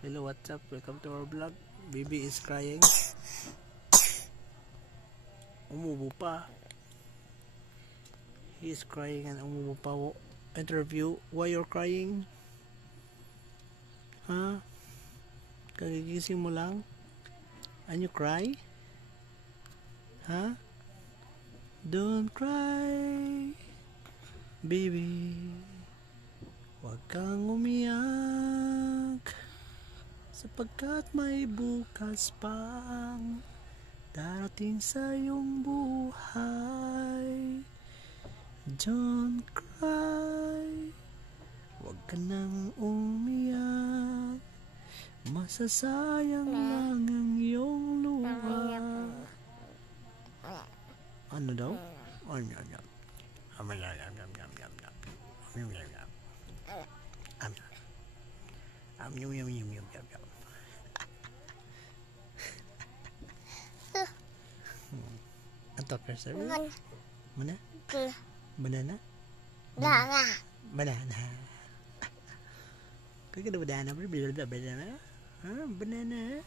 Hello, what's up? Welcome to our vlog. Baby is crying. Umubo pa. He is crying and umubo pa. Interview. Why you're crying? Huh? Kagigising mo lang? And you cry? Huh? Don't cry, baby. Huwag kang umiyak, sapagkat may bukas pang darating sa iyong buhay. Don't cry, huwag ka nang umiyak, masasayang lang ang iyong luha. Ano daw? Ang talker sir? Mana? Banana? Banana. Kaya ka na banana? Banana? Huh? Banana?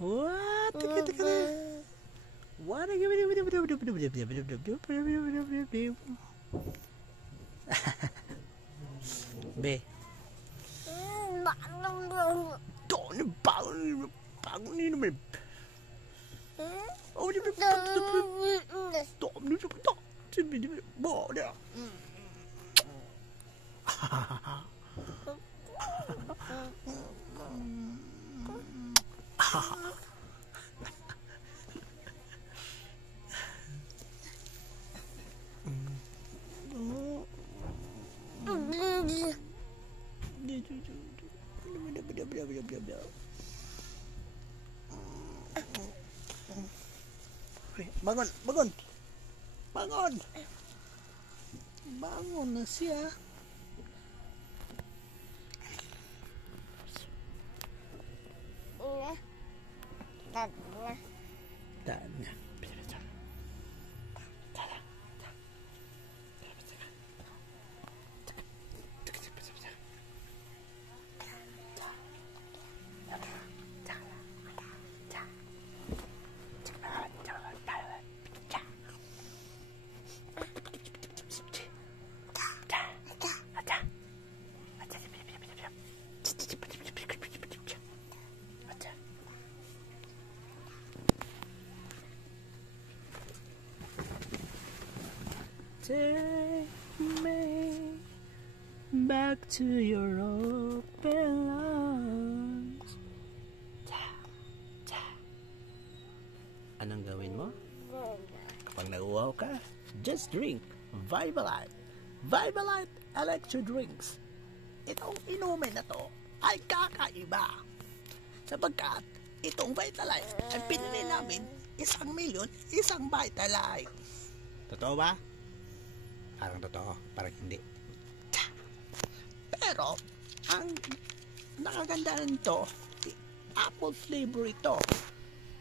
What? Teka na. What? Be. Bangun, bangun, bangun, bangun na siya. Tanya. Take me back to your open arms. Anong gawin mo? Kapag nauuhaw ka, just drink Vibalite. Vibalite Electro Drinks. Itong inumin na to ay kakaiba. Sapagkat itong Vitalite ay pinili namin 1,000,000 isang Vitalite. Totoo ba? Parang totoo, parang hindi. Pero, ang nakagandaan nito, apple flavor ito.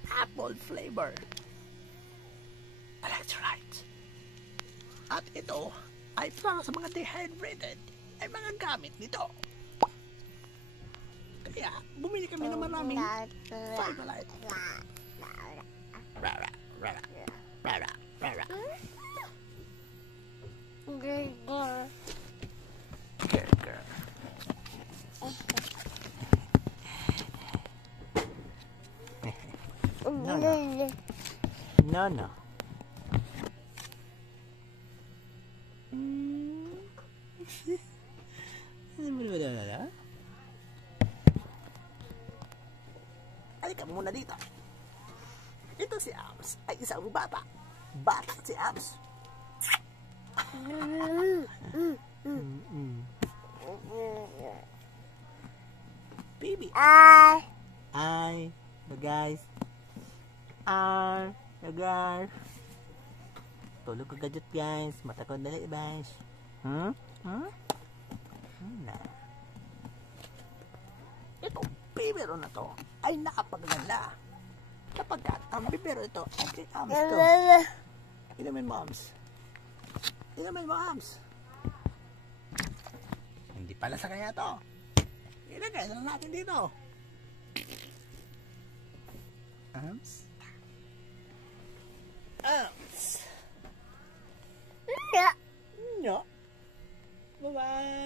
Apple flavor. Electrolyte. At ito, ay para sa mga dehydrated, ay mga gamit nito. Kaya, bumili kami ng maraming Vibalite. Rara, rara, rara, rara. Girl. No. Halika muna dito. Ito si Abs ay isang bata. Bata si Abs. Baby. Hi, guys. Guys. Tulog ka gadget, guys. Mata ko dali, guys. Ito, bibero na to ay nakapaganda. Kapagkat ang bibero ito ay kay Abs to. Inumin mo, Abs. Inumin mo, Abs. Hindi pala sa kanya to. Kaya na natin dito. Ams? Ams? Yeah. No. Bye-bye.